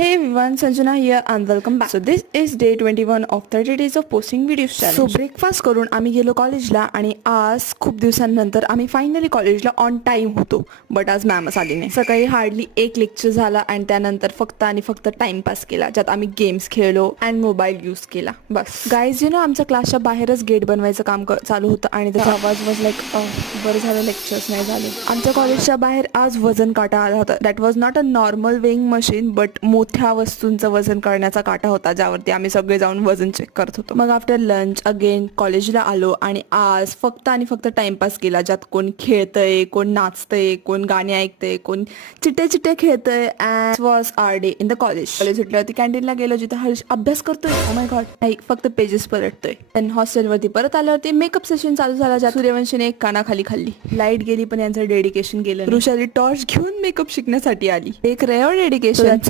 Hey everyone, Sanjana here and welcome back. So this is day 21 of 30 days of posting videos challenge. So breakfast करून आम्ही गेलो कॉलेजला आणि आज खूप दिवसांनंतर आम्ही फायनली कॉलेजला ऑन टाइम होतो. बट आज मॅमच आली नाही. सकाळी हार्डली एक लेक्चर झाला आणि त्यानंतर फक्त आणि फक्त टाइमपास केला, ज्यात आम्ही गेम्स खेळलो अँड मोबाईल यूज केला. बस गाईज, आमच्या क्लासच्या बाहेरच गेट बनवायचं काम चालू होतं आणि त्याचा आवाज वॉज लाईक बरं झालं लेक्चर्स नाही झाले. आमच्या कॉलेजच्या बाहेर आज वजन काटा आला होता. That was not a normal weighing machine but मोठ्या वस्तूंचं वजन करण्याचा काटा होता, ज्यावरती आम्ही सगळे जाऊन वजन चेक करत होतो. मग आफ्टर लंच अगेन कॉलेजला आलो आणि आज फक्त आणि फक्त टाइमपास केला, ज्यात कोण खेळतंय, कोण नाचतंय, कोण गाणी ऐकतंय, कोण चिट्टे चिट्टे खेळतंय. And was R day in the college. सुटल्यावरती कॅन्टीनला गेलो, जिथे हर्ष अभ्यास करतोय. ओ माय गॉड, नाही फक्त पेजेस पलटतोय. अँड हॉस्टेलवरती परत आल्यावरती मेकअप सेशन चालू झाला, ज्यात सूर्यवंशीने एक कानाखाली खाल्ली. लाईट गेली पण यांचं डेडिकेशन गेलं. ऋषाली टॉर्च घेऊन मेकअप शिकण्यासाठी आली. एक रेअर डेडिकेशन.